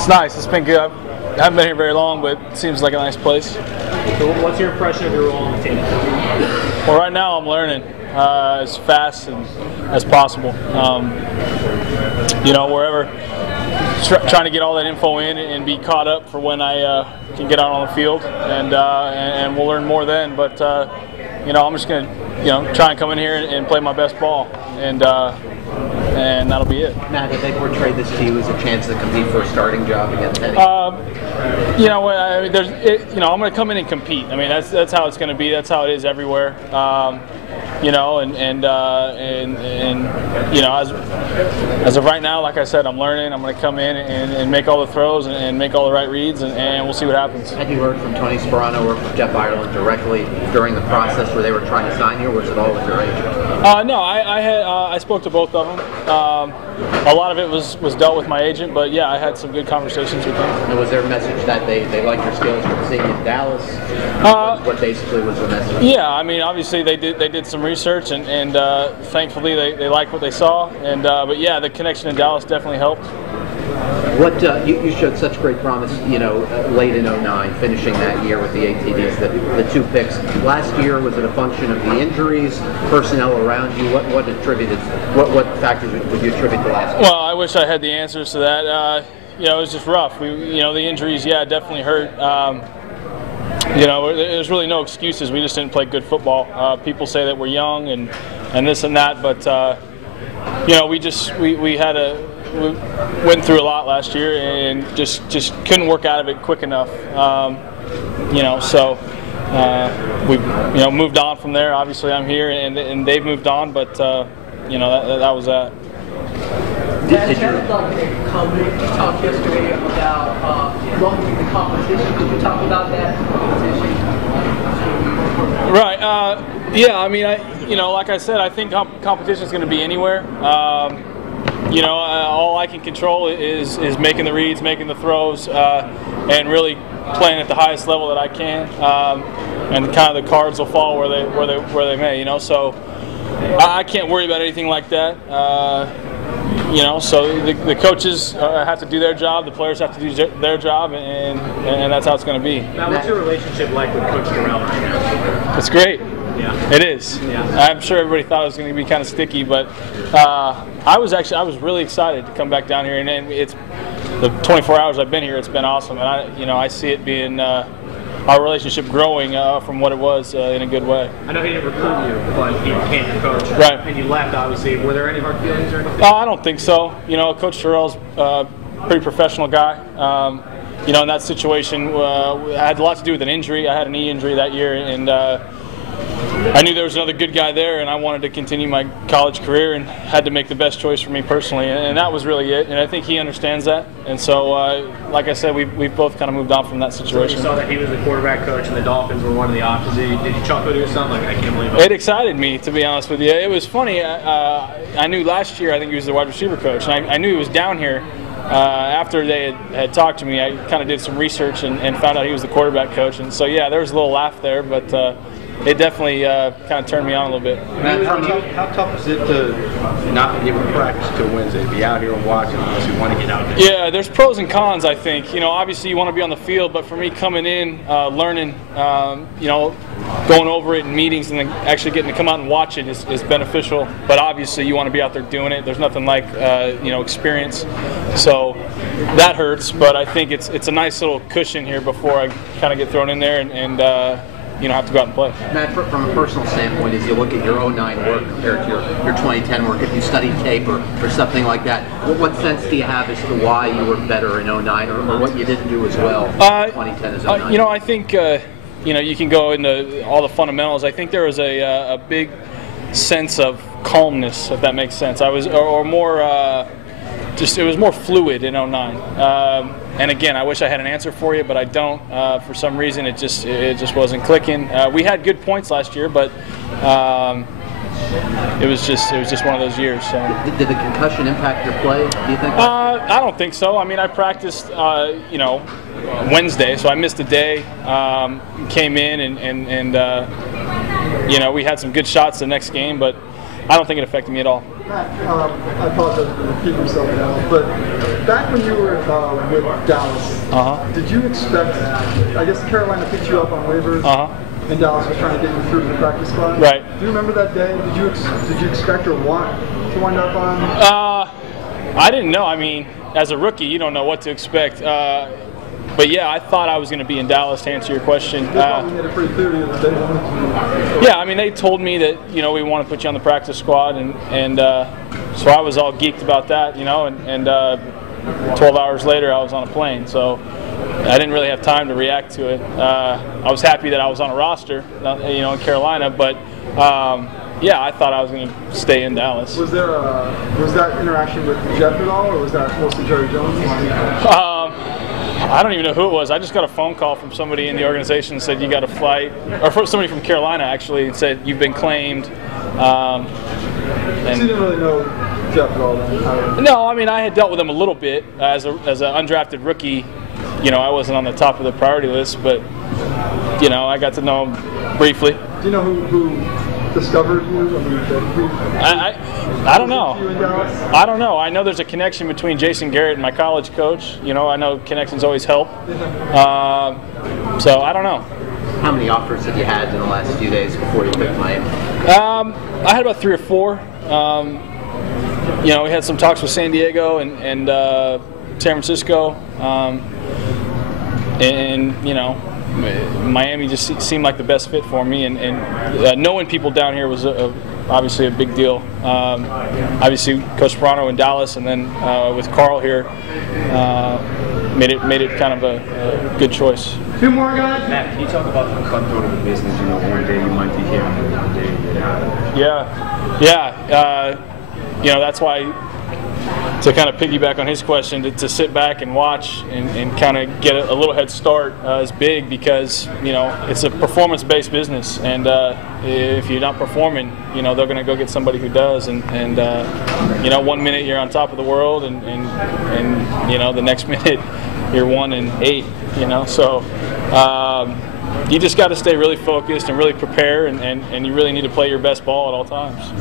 It's nice. It's been good. I haven't been here very long, but it seems like a nice place. So what's your impression of your role on the team? Well, right now I'm learning as fast as possible. Wherever, trying to get all that info in and be caught up for when I can get out on the field, and we'll learn more then. But I'm just gonna try and come in here and play my best ball, and that'll be it. Matt, did they portray this to you as a chance to compete for a starting job against Eddie? I'm going to come in and compete. I mean, that's how it's going to be. That's how it is everywhere. As of right now, like I said, I'm learning. I'm going to come in and make all the throws and make all the right reads, and we'll see what happens. Had you heard from Tony Sparano or from Jeff Ireland directly during the process where they were trying to sign you, or was it all with your agent? No, I spoke to both of them. A lot of it was dealt with my agent, but yeah, I had some good conversations with them. And was there a message that they liked your skills from seeing you in Dallas? What basically was the message? Yeah, I mean, obviously they did some research, and thankfully they liked what they saw. But yeah, the connection in Dallas definitely helped. What you showed such great promise, late in 09, finishing that year with the ATDs, the 2 picks. Last year, was it a function of the injuries, personnel around you? What factors would you attribute to last year? Well, I wish I had the answers to that. It was just rough. The injuries, yeah, definitely hurt. There's really no excuses. We just didn't play good football. People say that we're young and this and that, but we went through a lot last year and just couldn't work out of it quick enough. We moved on from there. Obviously, I'm here and they've moved on, but that was that. Did you talk yesterday about lumping the competition? Could you talk about that competition? Right. Yeah. I mean, like I said, I think competition is going to be anywhere. All I can control is making the reads, making the throws, and really playing at the highest level that I can. And kind of the cards will fall where they may. So I can't worry about anything like that. So the coaches have to do their job, the players have to do their job, and that's how it's going to be. Now, what's your relationship like with Coach Terrell right now? It's great. Yeah. It is. Yeah. I'm sure everybody thought it was going to be kind of sticky, but I was really excited to come back down here, and it's the 24 hours I've been here. It's been awesome, and I see it being our relationship growing from what it was in a good way. I know he didn't recruit you, but he became your coach. Right. And you left, obviously. Were there any hard feelings or anything? I don't think so. Coach Terrell's a pretty professional guy. In that situation, it had a lot to do with an injury. I had a knee injury that year, and I knew there was another good guy there, and I wanted to continue my college career and had to make the best choice for me personally, and that was really it. And I think he understands that. And so, like I said, we've both kind of moved on from that situation. So you saw that he was the quarterback coach and the Dolphins were one of the options. Did you chuckle to yourself? Like, I can't believe it. It excited me, to be honest with you. It was funny. I knew last year, I think he was the wide receiver coach, and I knew he was down here. After they had talked to me, I kind of did some research and found out he was the quarterback coach. And so, yeah, there was a little laugh there, but it definitely kind of turned me on a little bit. Matt, how tough is it to not be able to practice till Wednesday, be out here and watching unless you want to get out there? Yeah, there's pros and cons, I think. Obviously you want to be on the field, but for me coming in, learning, going over it in meetings and then actually getting to come out and watch it is beneficial. But obviously you want to be out there doing it. There's nothing like, experience. So that hurts, but I think it's a nice little cushion here before I kind of get thrown in there and have to go out and play. Matt, from a personal standpoint, as you look at your 09 work compared to your 2010 work, if you studied tape or something like that, what sense do you have as to why you were better in 09 or what you didn't do as well in 2010 as 09? I think, you can go into all the fundamentals. I think there was a big sense of calmness, if that makes sense. It was more fluid in 09. And again, I wish I had an answer for you, but I don't. For some reason, it just wasn't clicking. We had good points last year, but it was just one of those years. So. Did the concussion impact your play, do you think? I don't think so. I mean, I practiced, Wednesday, so I missed a day. Came in and we had some good shots the next game, but I don't think it affected me at all. Matt, I apologize for repeating myself now, but back when you were with Dallas, did you expect, I guess Carolina picked you up on waivers, and Dallas was trying to get you through to the practice squad? Right. Do you remember that day? Did you expect or want to wind up on? I didn't know. I mean, as a rookie, you don't know what to expect. But yeah, I thought I was going to be in Dallas, to answer your question. They probably made it pretty clear to you that they wanted to. Yeah, I mean, they told me that, you know, we want to put you on the practice squad, and so I was all geeked about that, you know, and 12 hours later I was on a plane, so I didn't really have time to react to it. I was happy that I was on a roster, you know, in Carolina, but yeah, I thought I was going to stay in Dallas. Was that interaction with Jeff at all, or was that mostly Jerry Jones? I don't even know who it was. I just got a phone call from somebody in the organization that said you got a flight, or from somebody from Carolina actually, and said you've been claimed. So you didn't really know Jeff at all then? No, I mean, I had dealt with him a little bit as an undrafted rookie. You know, I wasn't on the top of the priority list, but you know, I got to know him briefly. Do you know who discovered you? I don't know. I don't know. I know there's a connection between Jason Garrett and my college coach. You know, I know connections always help. So I don't know. How many offers have you had in the last few days before you picked Miami? I had about 3 or 4. You know, we had some talks with San Diego and San Francisco, and you know, Miami just seemed like the best fit for me, and knowing people down here was obviously a big deal. Obviously, Coach Sperano in Dallas, and then with Carl here, made it kind of a good choice. 2 more guys. Matt, can you talk about the cutthroat of the business? You know, one day you might be here, one day you're not. Yeah. You know, that's why, to kind of piggyback on his question, to sit back and watch and kind of get a little head start is big, because, you know, it's a performance-based business, and if you're not performing, you know, they're going to go get somebody who does, and you know, 1 minute you're on top of the world, and you know, the next minute you're 1-8, you know, so you just got to stay really focused and really prepare, and you really need to play your best ball at all times.